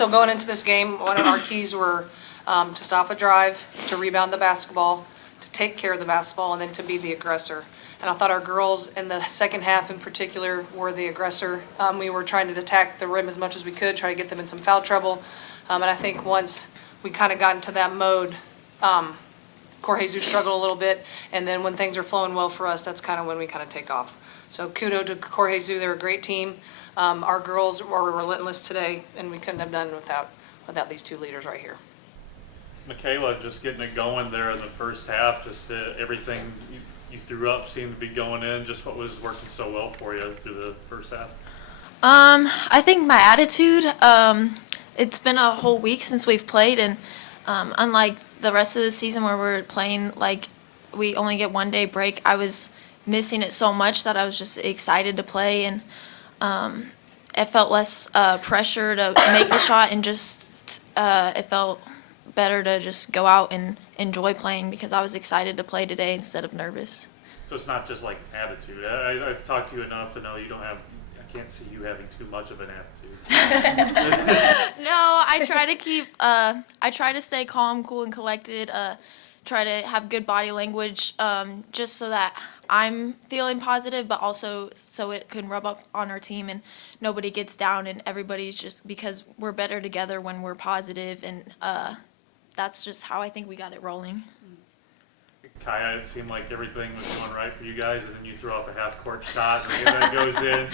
So going into this game, one of our keys were to stop a drive, to rebound the basketball, to take care of the basketball, and then to be the aggressor. And I thought our girls in the second half in particular were the aggressor. We were trying to attack the rim as much as we could, try to get them in some foul trouble. And I think once we kind of got into that mode, Cor Jesu struggled a little bit, and then when things are flowing well for us, that's kind of when we kind of take off. So kudos to Cor Jesu, they're a great team. Our girls were relentless today, and we couldn't have done without these two leaders right here. Michaela, just getting it going there in the first half, just everything you threw up seemed to be going in. Just what was working so well for you through the first half? I think my attitude, it's been a whole week since we've played, and unlike the rest of the season where we're playing like we only get 1 day break, I was missing it so much that I was just excited to play, and it felt less pressure to make the shot, and just it felt better to just go out and enjoy playing because I was excited to play today instead of nervous. So it's not just like attitude. I've talked to you enough to know you don't have. I can't see you having too much of an attitude. No, I try to keep. I try to stay calm, cool, and collected. Try to have good body language, just so that I'm feeling positive, but also so it can rub up on our team and nobody gets down and everybody's just, because we're better together when we're positive, and that's just how I think we got it rolling. Kaya, it seemed like everything was going right for you guys, and then you throw up a half-court shot, and that goes in.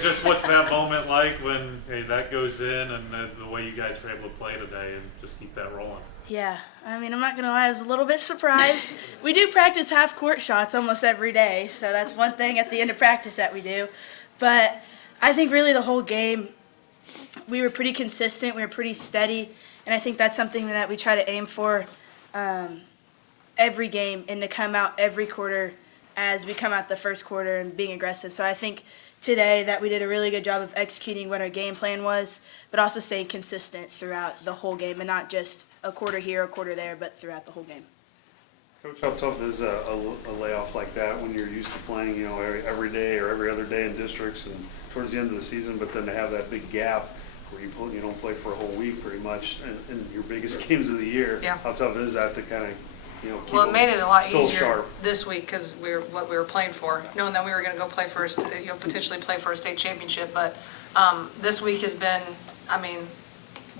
Just what's that moment like when that goes in, and the way you guys were able to play today, and just keep that rolling? Yeah, I mean, I'm not going to lie, I was a little bit surprised. We do practice half-court shots almost every day, so that's one thing at the end of practice that we do. But I think really the whole game, we were pretty consistent, we were pretty steady, and I think that's something that we try to aim for every game, and to come out every quarter as we come out the first quarter and being aggressive. So I think today that we did a really good job of executing what our game plan was, but also staying consistent throughout the whole game, and not just a quarter here, a quarter there, but throughout the whole game. Coach, how tough is a layoff like that when you're used to playing, every day or every other day in districts and towards the end of the season, but then to have that big gap where you don't play for a whole week pretty much in your biggest games of the year? Yeah. How tough is that to kind of keep Well, it made it a lot still easier sharp this week because what we were playing for, knowing that we were going to go play for potentially play for a state championship. But this week has been,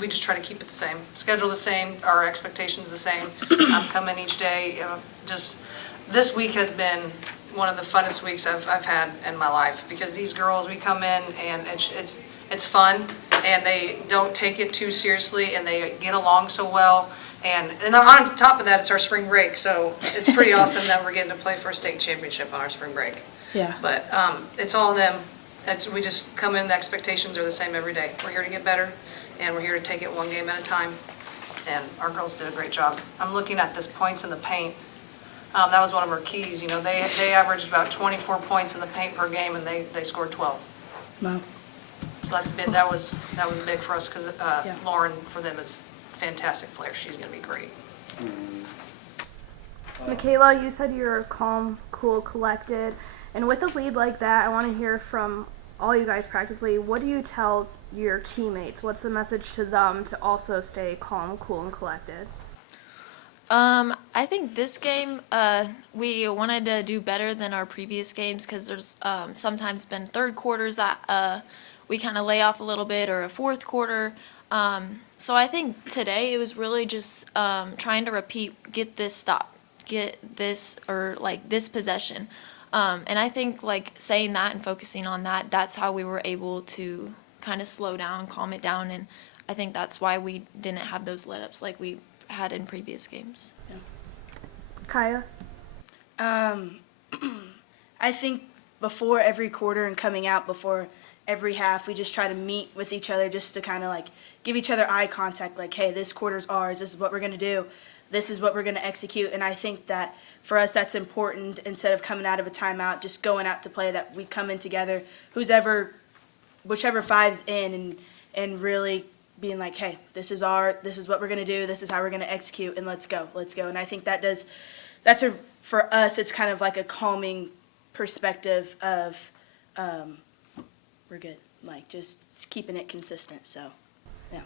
we just try to keep it the same, schedule the same, our expectations the same. Come in each day. Just this week has been one of the funnest weeks I've had in my life, because these girls, we come in and it's fun, and they don't take it too seriously, and they get along so well. And on top of that, it's our spring break, so it's pretty awesome that we're getting to play for a state championship on our spring break. Yeah. But it's all them we just come in, the expectations are the same every day. We're here to get better, and we're here to take it one game at a time, and our girls did a great job. I'm looking at this points in the paint. That was one of our keys, they averaged about 24 points in the paint per game, and they scored 12. Wow. So that was big for us, because Yeah. Lauren, for them, is a fantastic player. She's gonna be great. Michaela, you said you're calm, cool, collected, and with a lead like that, I want to hear from all you guys practically. What do you tell your teammates? What's the message to them to also stay calm, cool, and collected? I think this game, we wanted to do better than our previous games because there's sometimes been third quarters that we kind of lay off a little bit, or a fourth quarter. So I think today it was really just trying to repeat, get this stop, get this, or like this possession. And I think like saying that and focusing on that, that's how we were able to kind of slow down, calm it down. And I think that's why we didn't have those let-ups like we had in previous games. Kaya? I think before every quarter and coming out before every half, we just try to meet with each other just to kind of like give each other eye contact, like, hey, this quarter's ours, this is what we're going to do, this is what we're going to execute. And I think that for us that's important, instead of coming out of a timeout, just going out to play, that we come in together, whichever five's in, and really being like, hey, this is what we're going to do, this is how we're going to execute, and let's go. And I think for us, it's kind of like a calming perspective of, we're good, like just keeping it consistent, so, yeah.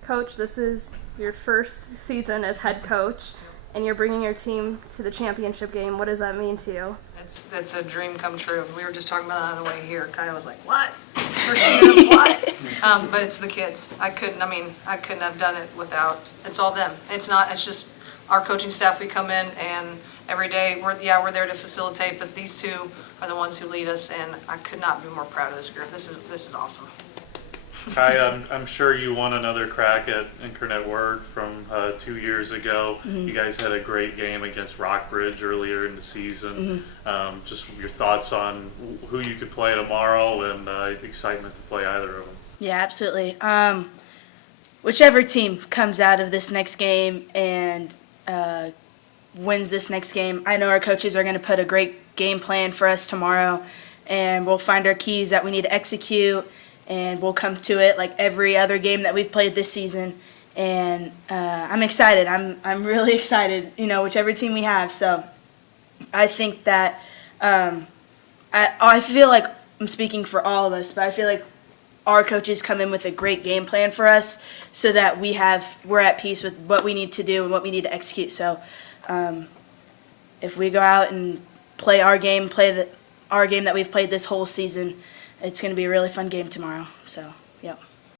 Coach, this is your first season as head coach, and you're bringing your team to the championship game. What does that mean to you? It's a dream come true. We were just talking about that on the way here. Kind of was like, what? What? But it's the kids. I couldn't have done it without, it's all them. It's just our coaching staff. We come in and every day we're there to facilitate, but these two are the ones who lead us, and I could not be more proud of this group. This is awesome. Kai, I'm sure you won another crack at Incarnate Word from 2 years ago. You guys had a great game against Rockbridge earlier in the season. Just your thoughts on who you could play tomorrow, and excitement to play either of them. Yeah, absolutely. Whichever team comes out of this next game and wins this next game, I know our coaches are going to put a great game plan for us tomorrow, and we'll find our keys that we need to execute, and we'll come to it like every other game that we've played this season. And I'm excited. I'm really excited, whichever team we have. So I think that I feel like I'm speaking for all of us, but I feel like our coaches come in with a great game plan for us so that we're at peace with what we need to do and what we need to execute. So if we go out and play our game, our game that we've played this whole season, it's going to be a really fun game tomorrow. So, yep.